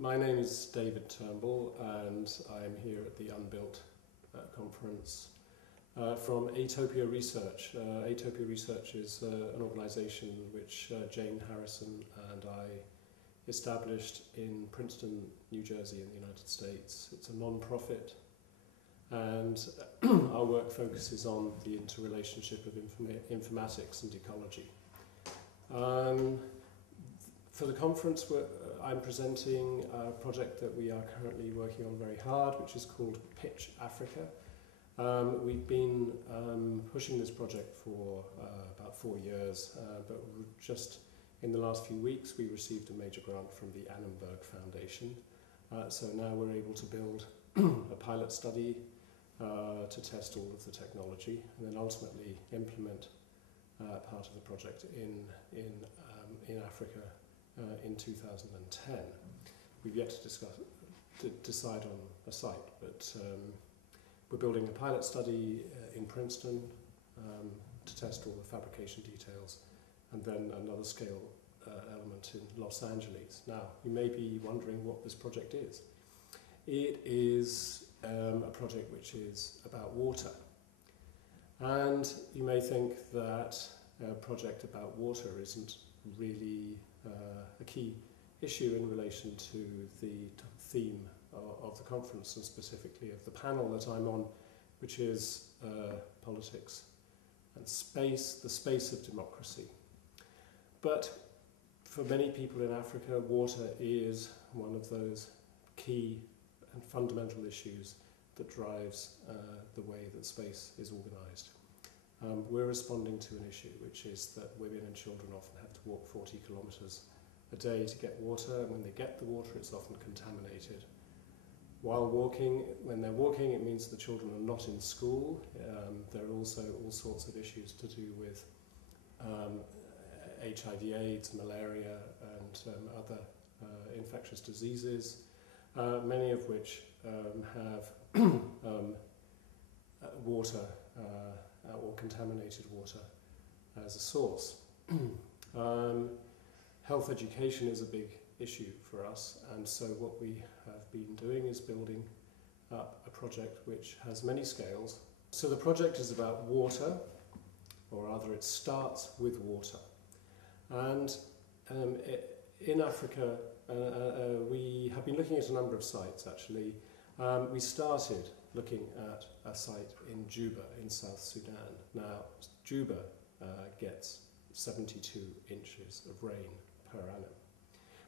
My name is David Turnbull and I'm here at the Unbuilt conference from Atopia Research. Atopia Research is an organisation which Jane Harrison and I established in Princeton, New Jersey in the United States. It's a non-profit and our work focuses on the interrelationship of informatics and ecology. For the conference, I'm presenting a project that we are currently working on very hard, which is called Pitch Africa. We've been pushing this project for about 4 years, but just in the last few weeks we received a major grant from the Annenberg Foundation. So now we're able to build a pilot study to test all of the technology and then ultimately implement part of the project in Africa in 2010. We've yet to decide on a site, but we're building a pilot study in Princeton to test all the fabrication details, and then another scale element in Los Angeles. Now, you may be wondering what this project is. It is a project which is about water. And you may think that a project about water isn't really a key issue in relation to the theme of the conference, and specifically of the panel that I'm on, which is politics and space, the space of democracy. But for many people in Africa, water is one of those key and fundamental issues that drives the way that space is organised. We're responding to an issue, which is that women and children often have to walk 40 kilometres a day to get water, and when they get the water it's often contaminated. When they're walking, it means the children are not in school. There are also all sorts of issues to do with HIV/AIDS, malaria and other infectious diseases, many of which have water or contaminated water as a source. Health education is a big issue for us, and so what we have been doing is building up a project which has many scales. So the project is about water, or rather it starts with water. And in Africa, we have been looking at a number of sites actually. We started looking at a site in Juba in South Sudan. Now, Juba gets 72 inches of rain per annum,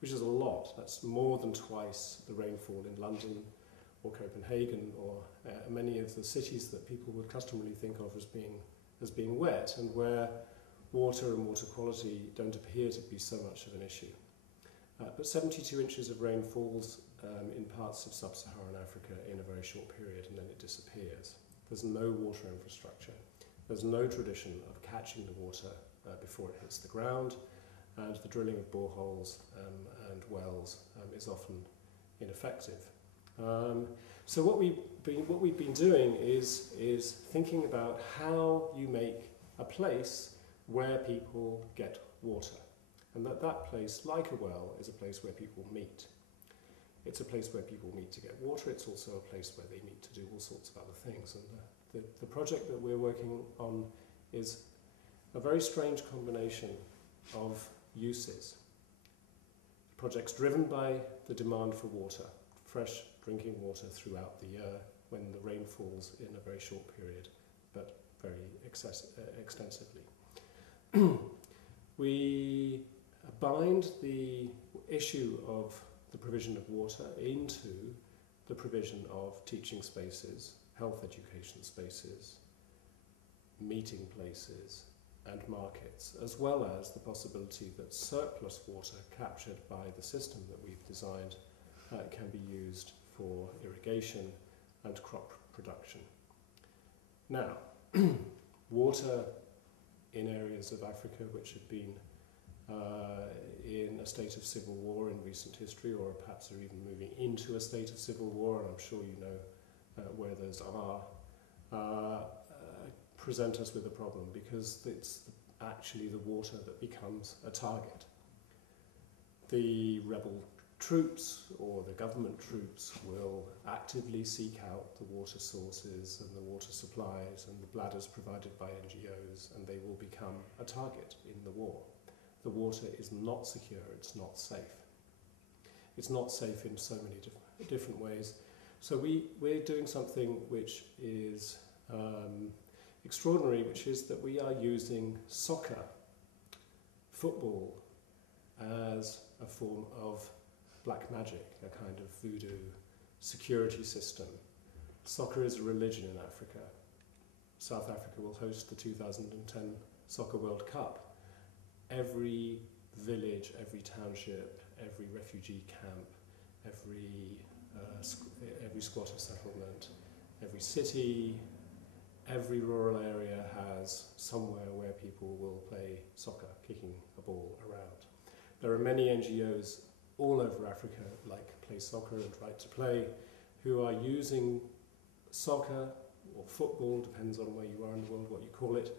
which is a lot. That's more than twice the rainfall in London or Copenhagen or many of the cities that people would customarily think of as being wet, and where water and water quality don't appear to be so much of an issue. But 72 inches of rain falls in parts of sub-Saharan Africa in a very short period, and then it disappears. There's no water infrastructure. There's no tradition of catching the water before it hits the ground, and the drilling of boreholes and wells is often ineffective. So what we've been doing is thinking about how you make a place where people get water, and that place, like a well, is a place where people meet. It's a place where people meet to get water. It's also a place where they meet to do all sorts of other things. And the project that we're working on is a very strange combination of uses. The project's driven by the demand for water, fresh drinking water throughout the year when the rain falls in a very short period, but very extensively. We bind the issue of the provision of water into the provision of teaching spaces, health education spaces, meeting places and markets, as well as the possibility that surplus water captured by the system that we've designed can be used for irrigation and crop production. Now, water in areas of Africa which have been in a state of civil war in recent history, or perhaps are even moving into a state of civil war, and I'm sure you know where those are, present us with a problem, because it's actually the water that becomes a target. The rebel troops or the government troops will actively seek out the water sources and the water supplies and the bladders provided by NGOs, and they will become a target in the war. The water is not secure, it's not safe. It's not safe in so many different ways. So we're doing something which is extraordinary, which is that we are using soccer, football, as a form of black magic, a kind of voodoo security system. Soccer is a religion in Africa. South Africa will host the 2010 Soccer World Cup. Every village, every township, every refugee camp, every squatter settlement, every city, every rural area has somewhere where people will play soccer, kicking a ball around. There are many NGOs all over Africa, like Play Soccer and Right to Play, who are using soccer or football, depends on where you are in the world, what you call it,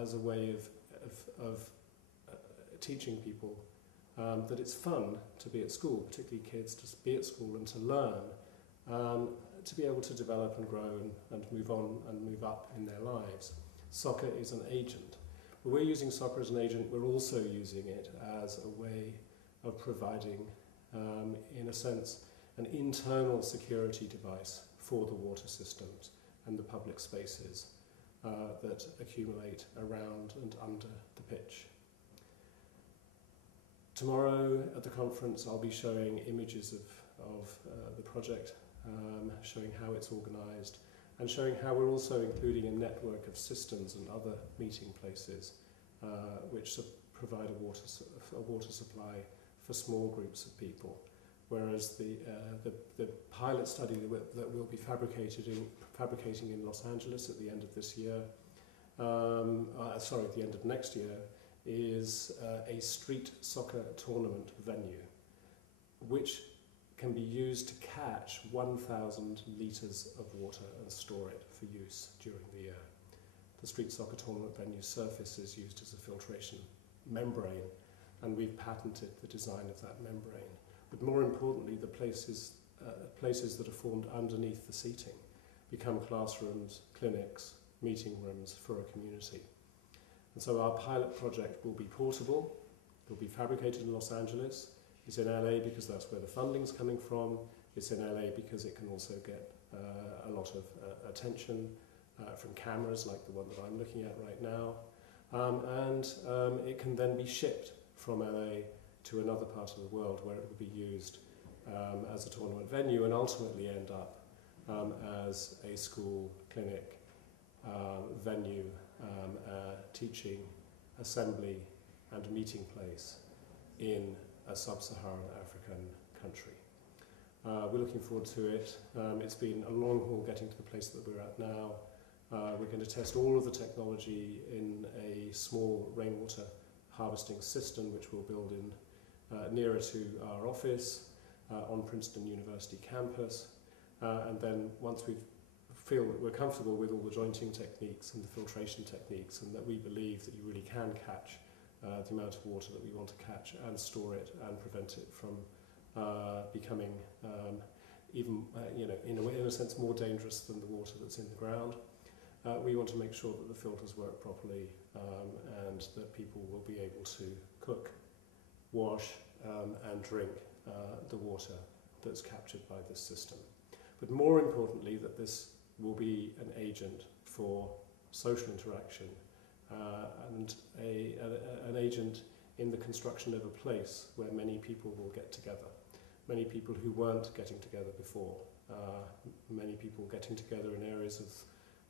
as a way of teaching people that it's fun to be at school, particularly kids, to be at school and to learn, to be able to develop and grow and move on and move up in their lives. Soccer is an agent. But we're using soccer as an agent, we're also using it as a way of providing, in a sense, an internal security device for the water systems and the public spaces that accumulate around and under the pitch. Tomorrow at the conference I'll be showing images of the project, showing how it's organised, and showing how we're also including a network of systems and other meeting places which provide a water supply for small groups of people. Whereas the pilot study that we'll be fabricating in Los Angeles at the end of this year, at the end of next year, is a street soccer tournament venue, which can be used to catch 1,000 litres of water and store it for use during the year. The street soccer tournament venue surface is used as a filtration membrane, and we've patented the design of that membrane. But more importantly, the places that are formed underneath the seating become classrooms, clinics, meeting rooms for a community. And so our pilot project will be portable, it will be fabricated in Los Angeles. It's in LA because that's where the funding's coming from. It's in LA because it can also get a lot of attention from cameras like the one that I'm looking at right now. It can then be shipped from LA to another part of the world where it will be used as a tournament venue and ultimately end up as a school, clinic, venue, teaching, assembly and meeting place in a sub-Saharan African country. We're looking forward to it. It's been a long haul getting to the place that we're at now. We're going to test all of the technology in a small rainwater harvesting system which we'll build in nearer to our office on Princeton University campus. And then once we feel that we're comfortable with all the jointing techniques and the filtration techniques, and that we believe that you really can catch the amount of water that we want to catch and store it and prevent it from becoming even, in a sense, more dangerous than the water that's in the ground. We want to make sure that the filters work properly and that people will be able to cook, wash and drink the water that's captured by this system. But more importantly, that this will be an agent for social interaction and an agent in the construction of a place where many people will get together. Many people who weren't getting together before. Many people getting together in areas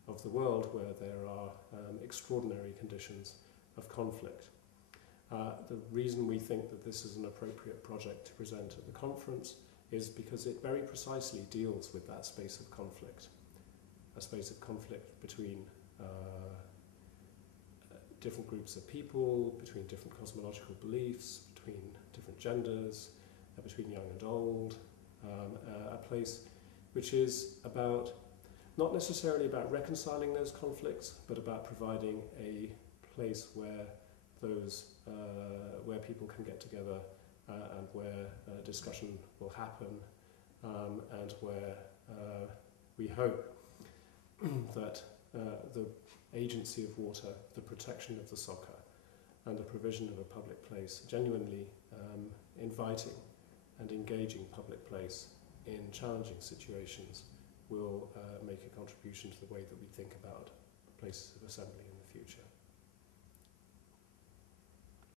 of the world where there are extraordinary conditions of conflict. The reason we think that this is an appropriate project to present at the conference is because it very precisely deals with that space of conflict. A space of conflict between different groups of people, between different cosmological beliefs, between different genders, between young and old. A place which is about, not necessarily about reconciling those conflicts, but about providing a place where where people can get together and where discussion will happen, and where we hope that the agency of water, the protection of the soccer, and the provision of a public place, genuinely inviting and engaging public place in challenging situations, will make a contribution to the way that we think about places of assembly in